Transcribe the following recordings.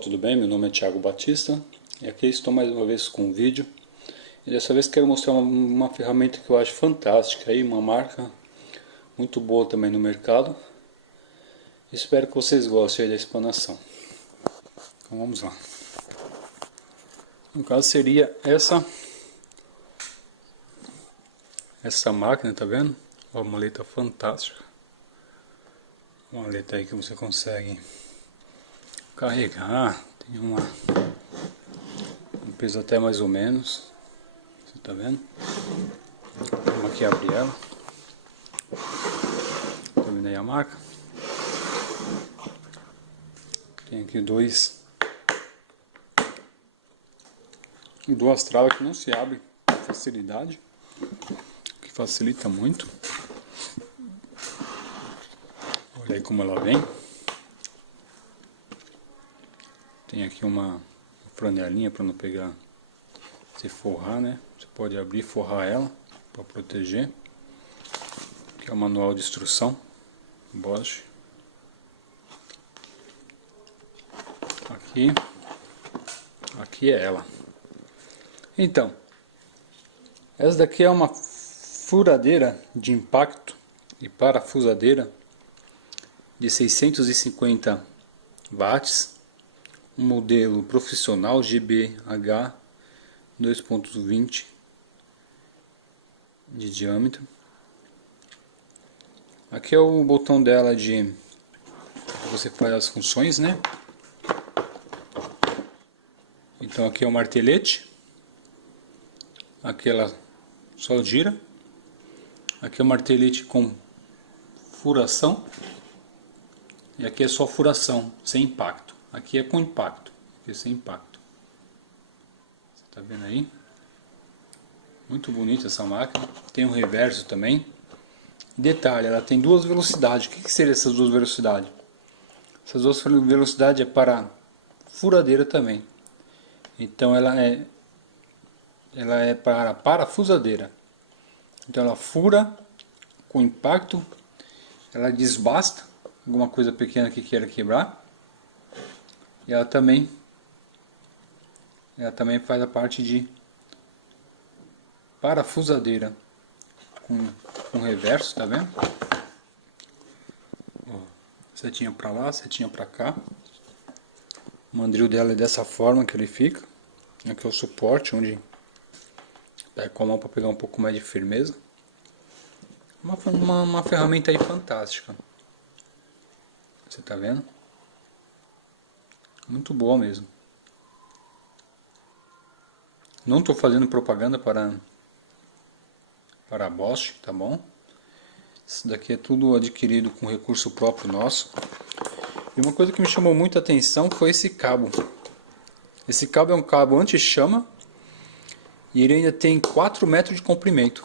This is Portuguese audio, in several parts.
Tudo bem? Meu nome é Thiago Batista e aqui estou mais uma vez com um vídeo e dessa vez quero mostrar uma ferramenta que eu acho fantástica, aí, uma marca muito boa também no mercado. Espero que vocês gostem da explanação. Então vamos lá. No caso seria essa máquina, tá vendo? Uma maleta fantástica. Uma maleta aí que você consegue carregar, tem um peso até mais ou menos, você tá vendo? Vamos aqui abrir ela. Tá vendo aí a marca? Tem aqui duas travas que não se abrem com facilidade, que facilita muito. Olha aí como ela vem. Tem aqui uma franelinha para não pegar, se forrar, né? Você pode abrir e forrar ela para proteger. Aqui é o manual de instrução Bosch. Aqui é ela. Então, essa daqui é uma furadeira de impacto e parafusadeira de 650 watts, um modelo profissional GBH 2.20 de diâmetro. Aqui é o botão dela de você faz as funções, né? Então aqui é o martelete, aqui ela só gira, aqui é o martelete com furação e aqui é só furação, sem impacto. Aqui é com impacto, aqui é sem impacto. Você tá vendo aí? Muito bonita essa máquina. Tem um reverso também. Detalhe, ela tem duas velocidades. O que seriam essas duas velocidades? Essas duas velocidades é para furadeira também. Então ela é para parafusadeira. Então ela fura com impacto, ela desbasta alguma coisa pequena que queira quebrar. E ela também faz a parte de parafusadeira com reverso, tá vendo? Ó, setinha pra lá, setinha pra cá. O mandril dela é dessa forma que ele fica. Aqui é o suporte, onde pega com a mão para pegar um pouco mais de firmeza. Uma ferramenta aí fantástica. Você tá vendo? Muito boa mesmo. Não estou fazendo propaganda para a Bosch, tá bom? Isso daqui é tudo adquirido com recurso próprio nosso. E uma coisa que me chamou muita atenção foi esse cabo. Esse cabo é um cabo anti-chama e ele ainda tem 4 metros de comprimento.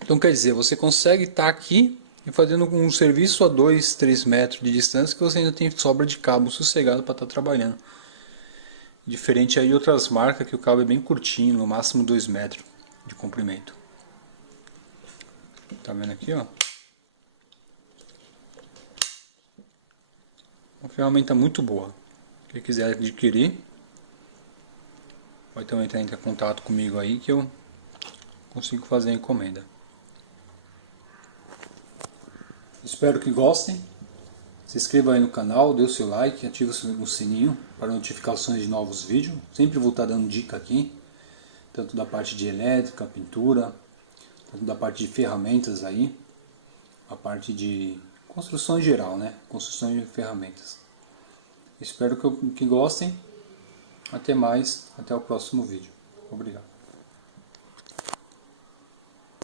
Então quer dizer, você consegue estar aqui e fazendo um serviço a 2, 3 metros de distância que você ainda tem sobra de cabo sossegado para estar trabalhando. Diferente aí de outras marcas que o cabo é bem curtinho, no máximo 2 metros de comprimento. Tá vendo aqui, ó? Uma ferramenta muito boa. Quem quiser adquirir, pode também entrar em contato comigo aí que eu consigo fazer a encomenda. Espero que gostem. Se inscreva aí no canal, dê o seu like, ative o sininho para notificações de novos vídeos. Sempre vou estar dando dica aqui, tanto da parte de elétrica, pintura, tanto da parte de ferramentas aí, a parte de construção em geral, né? Construção de ferramentas. Espero que gostem. Até mais, até o próximo vídeo. Obrigado.